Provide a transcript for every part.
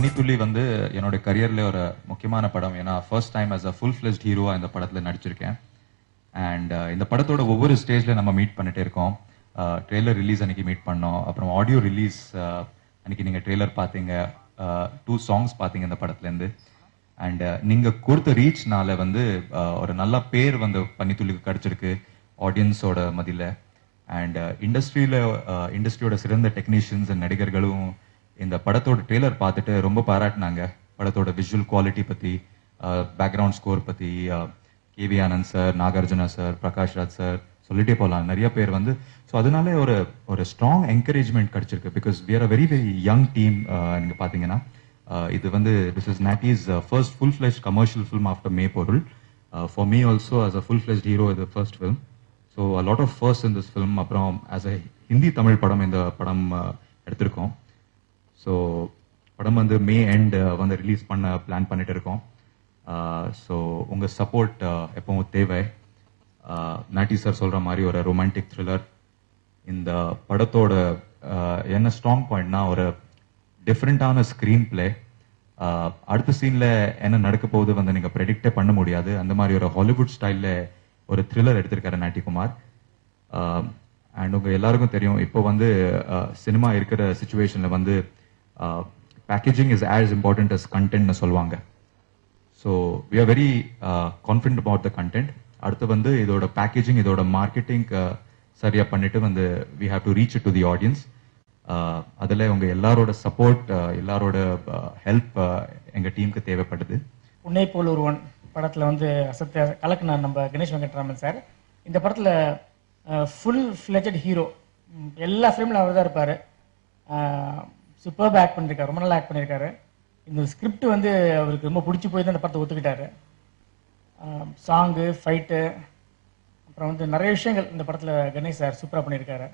பனித்துளி வந்து என்னோட கரியர்ல ஒரு முக்கியமான படம். ஏன்னா first time as a full fledged ஹீரோவா இந்த படத்துல நடிச்சிருக்கேன். அண்ட் இந்த படத்தோட ஒவ்வொரு ஸ்டேஜ்ல நம்ம மீட் பண்ணிட்டே இருக்கோம். ட்ரெய்லர் ரிலீஸ் அன்னைக்கு மீட் பண்ணோம். அப்புறம் ஆடியோ ரிலீஸ் அன்னைக்கு நீங்க ட்ரெய்லர் பார்த்தீங்க. 2 சாங்ஸ் பார்த்தீங்க இந்த படத்துல இருந்து. அண்ட் நீங்க கொடுத்த ரீச்னால வந்து ஒரு நல்ல பேர் வந்து பனித்துளிக்கு கிடைச்சிருக்கு ஆடியன்ஸோட மதியில. அண்ட் இண்டஸ்ட்ரியோட சிறந்த டெக்னீஷியன்ஸ் அண்ட் நடிகர்களும் இந்த படத்தோட ட்ரெய்லர் பார்த்துட்டு ரொம்ப பாராட்டினாங்க. படத்தோட விஷுவல் குவாலிட்டி பத்தி, பேக்ரவுண்ட் ஸ்கோர் பத்தி, KV Anand sir, Nagarjuna sir, Prakash Raj sir சொல்லிட்டே போகலாம். நிறைய பேர் வந்து ஸோ அதனால ஒரு ஸ்ட்ராங் என்கரேஜ்மெண்ட் கிடைச்சிருக்கு. Because we are a very very young team. நீங்க பாத்தீங்கன்னா இது வந்து திஸ் இஸ் நாட்டிஸ் first full fledged commercial film after மே பொருள். For me also as a full fledged hero இது ஃபர்ஸ்ட் ஃபிலிம். So a lot of firsts in this film. அப்புறம் as a ஹிந்தி தமிழ் படம் இந்த படம் எடுத்திருக்கோம். ஸோ படம் வந்து மே எண்ட் வந்து ரிலீஸ் பண்ண பிளான் பண்ணிட்டு இருக்கோம். ஸோ உங்கள் சப்போர்ட் எப்பவும் தேவை. நாட்டி சார் சொல்கிற மாதிரி ஒரு ரொமான்டிக் த்ரில்லர். இந்த படத்தோட என்ன ஸ்ட்ராங் பாயிண்ட்னா ஒரு டிஃப்ரெண்டான ஸ்க்ரீன் பிளே. அடுத்த சீனில் என்ன நடக்க போகுது வந்து நீங்கள் ப்ரெடிக்டே பண்ண முடியாது. அந்த மாதிரி ஒரு ஹாலிவுட் ஸ்டைலில் ஒரு த்ரில்லர் எடுத்திருக்காரு நாட்டிகுமார். அண்ட் உங்கள் எல்லாருக்கும் தெரியும் இப்போ வந்து சினிமா இருக்கிற சுச்சுவேஷனில் வந்து packaging is as important as கண்டென்ட்னு சொல்லுவாங்க. So we are very confident about the content. அடுத்து வந்து இதோட பேக்கேஜிங், இதோட மார்க்கெட்டிங் சரியா பண்ணிட்டு வந்து we have to reach it to the audience. அதில் உங்க எல்லாரோட சப்போர்ட், எல்லாரோட ஹெல்ப் எங்க டீமுக்கு தேவைப்படுது. உன்னை போல் ஒருவன் படத்தில் வந்து அசத்திய கலக்குனார் நம்ம கணேஷ் வெங்கட்ராமன் சார். இந்த படத்தில் ஃபுல் ஃப்ளெஜட் ஹீரோ. எல்லா ஃபிலிமில் அவர் தான் இருப்பார். சூப்பர்பா ஆக்ட் பண்ணியிருக்காரு, ரொம்ப நல்லா ஆக்ட் பண்ணியிருக்காரு. இந்த ஸ்கிரிப்ட் வந்து அவருக்கு ரொம்ப பிடிச்சி போய் தான் இந்த படத்தை ஒத்துக்கிட்டாரு. சாங்கு, ஃபைட்டு, அப்புறம் வந்து நிறைய விஷயங்கள் இந்த படத்தில் கணேஷ் சார் சூப்பராக பண்ணியிருக்காரு.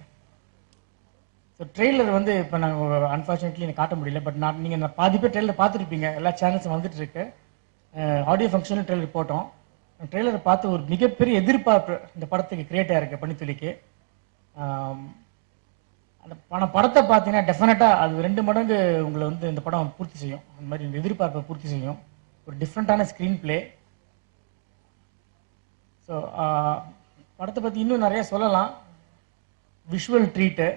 ஸோ ட்ரெய்லர் வந்து இப்போ நாங்கள் அன்ஃபார்ச்சுனேட்லி எனக்கு காட்ட முடியல. பட் நீங்கள் பாதி பேர் ட்ரெய்லர் பார்த்துருப்பீங்க. எல்லா சேனல்ஸும் வந்துட்டு இருக்கு. ஆடியோ ஃபங்க்ஷனில் ட்ரெய்லர் போட்டோம். ட்ரெய்லரை பார்த்து ஒரு மிகப்பெரிய எதிர்பார்ப்பு இந்த படத்துக்கு கிரியேட் ஆயிருக்கு பனித்துளிக்கு. அந்த படத்தை பார்த்தீங்கன்னா டெஃபினட்டாக அது 2 மடங்கு உங்களை வந்து இந்த படம் பூர்த்தி செய்யும். அந்த மாதிரி இந்த எதிர்பார்ப்பை பூர்த்தி செய்யும். ஒரு டிஃப்ரெண்ட்டான ஸ்க்ரீன் பிளே. ஸோ படத்தை பற்றி இன்னும் நிறைய சொல்லலாம். விஷுவல் ட்ரீட்டு,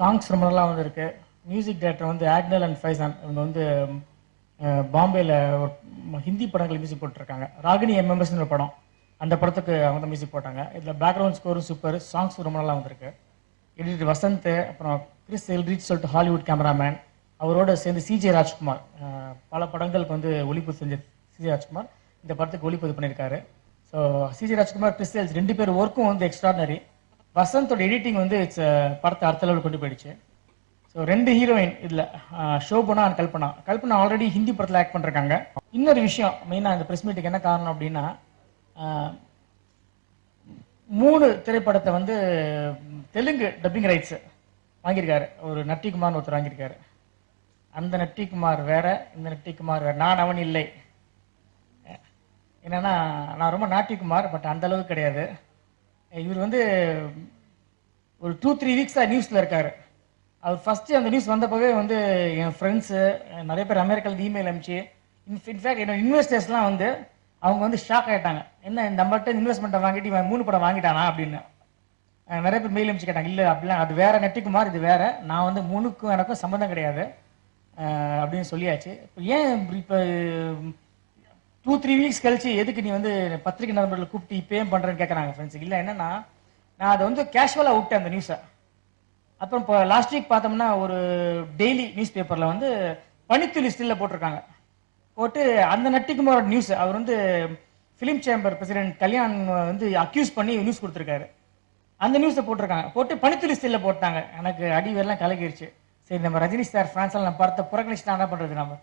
சாங்ஸ் ரொம்ப நல்லா வந்து இருக்கு. மியூசிக் டைரக்டர் வந்து ஆக்னல் அண்ட் ஃபைசான். இவங்க வந்து பாம்பேயில் ஹிந்தி படங்கள் மியூசிக் போட்டிருக்காங்க. ராகினி எம்எம்எஸ்னு ஒரு படம், அந்த படத்துக்கு அவங்க தான் மியூசிக் போட்டாங்க. இதில் பேக்ரவுண்ட் ஸ்கோரும் சூப்பர், சாங்ஸ் ரொம்ப நல்லா வந்திருக்கு. எடிட்டர் வசந்த், அப்புறம் கிறிஸ் எல்ரிச் சொல்லிட்டு ஹாலிவுட் கேமராமேன், அவரோட சேர்ந்து சிஜே ராஜ்குமார், பல படங்களுக்கு வந்து ஒளிப்பதிவு செஞ்ச சிஜே ராஜ்குமார் இந்த படத்துக்கு ஒளிப்பதிவு பண்ணியிருக்காரு. ஸோ சிஜே ராஜ்குமார், கிறிஸ் எல்ரிச் 2 பேர் ஒர்க்கும் வந்து எக்ஸ்ட்ராடனரி. வசந்தோட எடிட்டிங் வந்து படத்தை அடுத்த லெவல் கொண்டு போயிடுச்சு. ஸோ 2 ஹீரோயின் இதில், ஷோபனா அண்ட் கல்பனா. கல்பனா ஆல்ரெடி ஹிந்தி படத்தில் ஆக்ட் பண்ணிருக்காங்க. இன்னொரு விஷயம் மெயினாக இந்த ப்ரெஸ் மீட்டுக்கு என்ன காரணம் அப்படின்னா, 3 திரைப்படத்தை வந்து தெலுங்கு டப்பிங் ரைட்ஸ் வாங்கியிருக்காரு. ஒரு நட்டிகுமார்னு ஒருத்தர் வாங்கியிருக்காரு. அந்த நட்டிகுமார் வேற, இந்த நட்டிகுமார் வேற. நான் அவன் இல்லை. என்னன்னா நான் ரொம்ப நாட்டிகுமார், பட் அந்த அளவுக்கு கிடையாது. இவர் வந்து ஒரு 2-3 வீக்ஸாக நியூஸில் இருக்காரு. அவர் ஃபஸ்ட்டு அந்த நியூஸ் வந்தப்பவே வந்து என் ஃப்ரெண்ட்ஸு நிறைய பேர் அமெரிக்காவில் இமெயில் அனுப்பிச்சு, இன்ஃபேக்ட் என்னோட இன்வெஸ்டர்ஸ்லாம் வந்து அவங்க வந்து ஷாக் ஆகிட்டாங்க. என்ன இந்த நம்மகிட்ட இன்வெஸ்ட்மெண்ட்டை வாங்கிட்டு இவன் 3 படம் வாங்கிட்டானா அப்படின்னு. நிறைய பேர் மெயில் அனுப்பிச்சு கேட்டாங்க. இல்லை அப்படிலாம், அது வேற நட்டிகுமார், இது வேற. நான் வந்து 3க்கும் எனக்கும் சம்மந்தம் கிடையாது அப்படின்னு சொல்லியாச்சு. இப்போ ஏன் இப்போ 2-3 வீக்ஸ் கழிச்சு எதுக்கு நீ வந்து பத்திரிகை நண்பர்களை கூப்பிட்டு இப்போ ஏன் பண்ணுறேன்னு கேட்குறாங்க ஃப்ரெண்ட்ஸுக்கு. இல்லை என்னன்னா, நான் அதை வந்து கேஷுவலாக விட்டேன் அந்த நியூஸை. அப்புறம் இப்போ லாஸ்ட் வீக் பார்த்தோம்னா ஒரு டெய்லி நியூஸ் பேப்பரில் வந்து பனித்துளி ஸ்டில்ல போட்டிருக்காங்க. போட்டு அந்த நட்டிகுமாரோட நியூஸ், அவர் வந்து ஃபிலிம் சேம்பர் பிரசிடென்ட் கல்யாண் வந்து அக்யூஸ் பண்ணி நியூஸ் கொடுத்துருக்காரு. அந்த நியூஸை போட்டிருக்காங்க. போட்டு பனித்துளி ஸ்டில்ல போட்டாங்க. எனக்கு அடி வேறெல்லாம் கலகிருச்சு. சரி, நம்ம ரஜினி சார் ஃபேன்ஸால் நம்ம பார்த்த புறக்கணிச்சுட்டா என்ன பண்ணுறது நம்ம.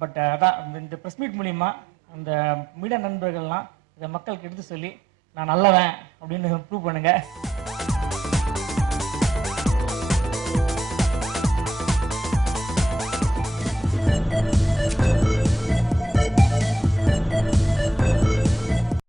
பட் அதான் இந்த ப்ரெஸ் மீட் மூலிமா அந்த மீடியா நண்பர்கள்லாம் இதை மக்களுக்கு எடுத்து சொல்லி நான் நல்லவன் அப்படின்னு ப்ரூவ் பண்ணுங்க.